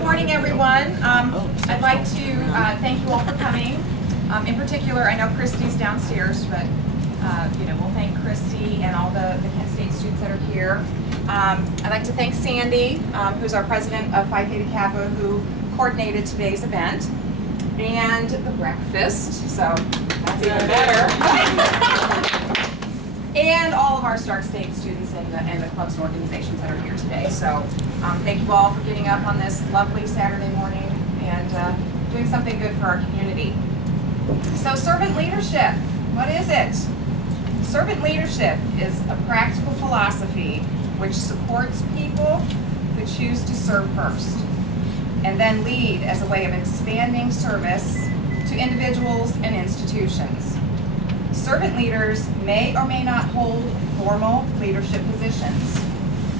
morning, everyone. I'd like to thank you all for coming. In particular, I know Christy's downstairs, but we'll thank Christy and all the Kent State students that are here. I'd like to thank Sandy, who's our president of Phi Theta Kappa, who coordinated today's event, and the breakfast, so that's even better. And all of our Stark State students and the clubs and organizations that are here today. So thank you all for getting up on this lovely Saturday morning and doing something good for our community. So servant leadership, what is it? Servant leadership is a practical philosophy which supports people who choose to serve first, and then lead as a way of expanding service to individuals and institutions. Servant leaders may or may not hold formal leadership positions.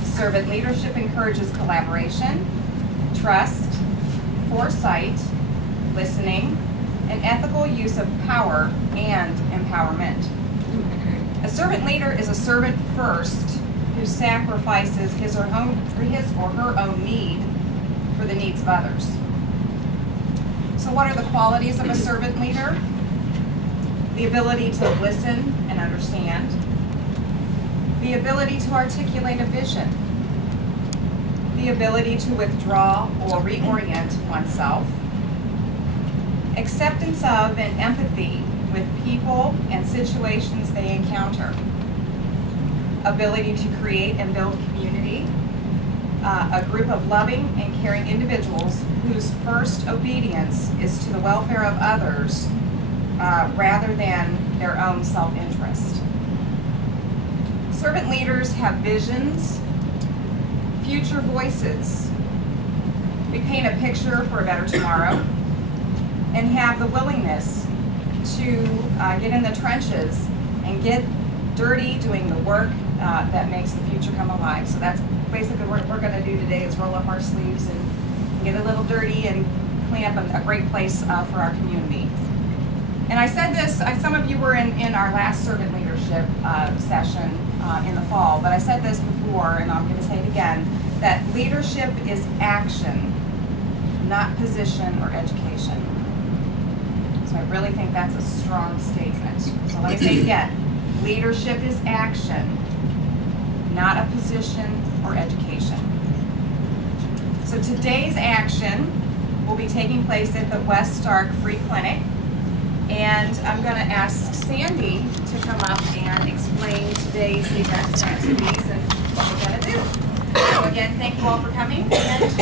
Servant leadership encourages collaboration, trust, foresight, listening, and ethical use of power and empowerment. A servant leader is a servant first who sacrifices his or her own need for the needs of others. So what are the qualities of a servant leader? The ability to listen and understand, the ability to articulate a vision, the ability to withdraw or reorient oneself, acceptance of and empathy with people and situations they encounter, ability to create and build community, a group of loving and caring individuals whose first obedience is to the welfare of others rather than their own self-interest. Servant leaders have visions, future voices. We paint a picture for a better tomorrow and have the willingness to get in the trenches and get dirty doing the work that makes the future come alive. So that's basically what we're going to do today, is roll up our sleeves and get a little dirty and clean up a great place for our community. And I said this, some of you were in our last servant leadership session in the fall, but I said this before, and I'm going to say it again, that leadership is action, not position or education. So I really think that's a strong statement. So let me say it again. Leadership is action, not a position or education. So today's action will be taking place at the West Stark Free Clinic. And I'm going to ask Sandy to come up and explain today's events and activities and what we're going to do. So again, thank you all for coming. And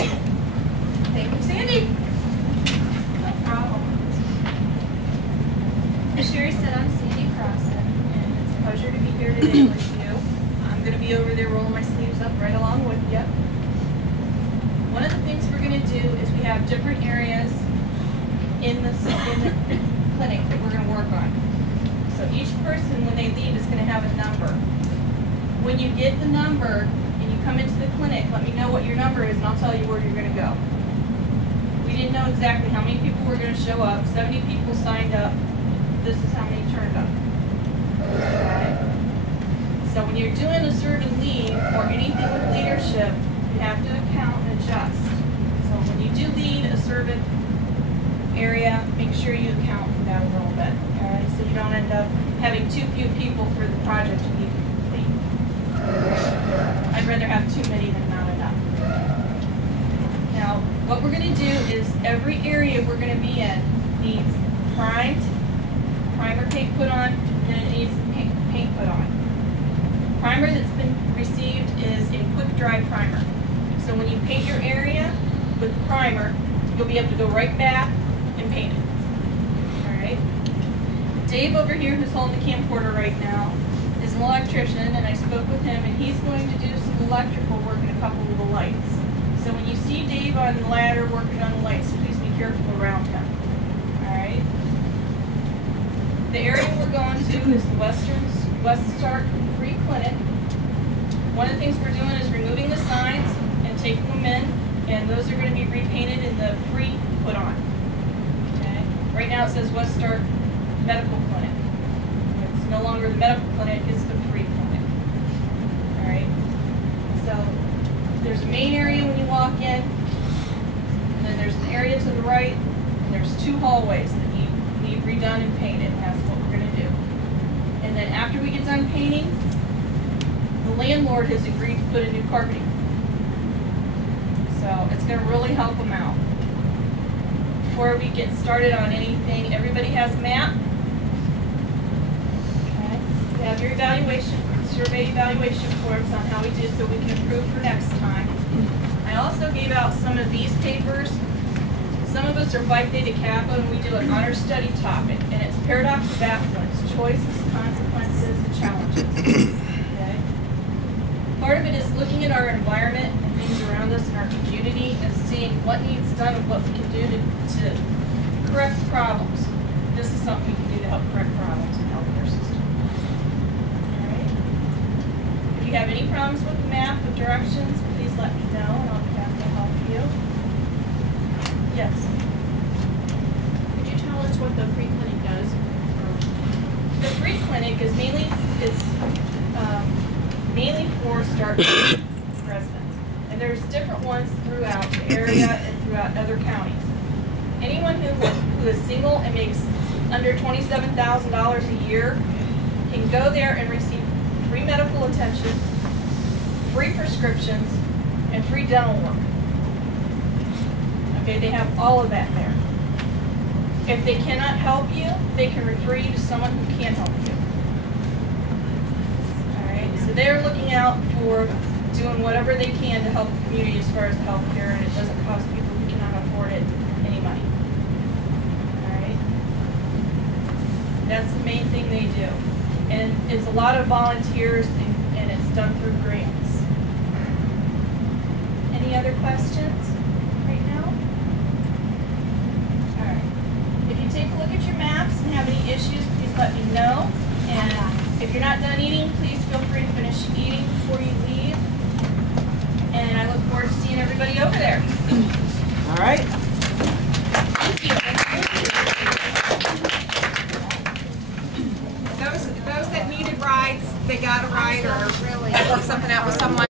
thank you, Sandy. No problem. As Sherry said, I'm Sandy Crossan, and it's a pleasure to be here today with you. I'm going to be over there rolling my sleeves up right along with you. One of the things we're going to do is we have different areas in the clinic that we're going to work on. So each person, when they leave, is going to have a number. When you get the number and you come into the clinic, let me know what your number is and I'll tell you where you're going to go. We didn't know exactly how many people were going to show up. 70 people signed up. This is how many turned up. Okay? So when you're doing a servant lead or anything with leadership, you have to account and adjust. So when you do lead a servant area, make sure you account for that a little bit, okay? So you don't end up having too few people for the project to be complete. I'd rather have too many than not enough. Now, what we're going to do is every area we're going to be in needs primer paint put on, and it needs paint put on. Primer that's been received is a quick dry primer. So when you paint your area with primer, you'll be able to go right back and paint it. Alright? Dave over here, who's holding the camcorder right now, is an electrician, and I spoke with him, and he's going to do some electrical work in a couple of the lights. So when you see Dave on the ladder working on the lights, please be careful around him. Alright? The area we're going to is the West Stark Free Clinic. One of the things we're doing is removing the signs and taking them in, and those are going to be repainted in the free put on. Okay? Right now it says West Stark Medical Clinic. It's no longer the medical clinic, it's the free clinic. Alright? So there's a main area when you walk in. right, and there's 2 hallways that need redone and painted, and that's what we're gonna do. And then after we get done painting, the landlord has agreed to put a new carpeting. So it's gonna really help them out. Before we get started on anything, everybody has a map. Okay. You have your survey evaluation forms on how we do so we can improve for next time. I also gave out some of these papers. Some of us are Phi Theta Kappa, and we do an honor study topic, and it's paradox of affluence, choices, consequences, and challenges. Okay? Part of it is looking at our environment and things around us in our community and seeing what needs done and what we can do to correct problems. This is something we can do to help correct problems in the healthcare system. All right? If you have any problems with the map of directions, please let me know, and I'll be happy to help you. Yes. Could you tell us what the free clinic does? The free clinic is mainly for start residents, and there's different ones throughout the area and throughout other counties. Anyone who is single and makes under $27,000 a year can go there and receive free medical attention, free prescriptions, and free dental work. Okay, they have all of that there. If they cannot help you, they can refer you to someone who can help you. All right, so they're looking out for doing whatever they can to help the community as far as health care, and it doesn't cost people who cannot afford it any money. All right, that's the main thing they do. And it's a lot of volunteers, and it's done through grants. Any other questions right now? All right. If you take a look at your maps and have any issues, please let me know. And if you're not done eating, please feel free to finish eating before you leave. And I look forward to seeing everybody over there. All right. Thank you. Those that needed rides, they got a ride or worked something out with someone.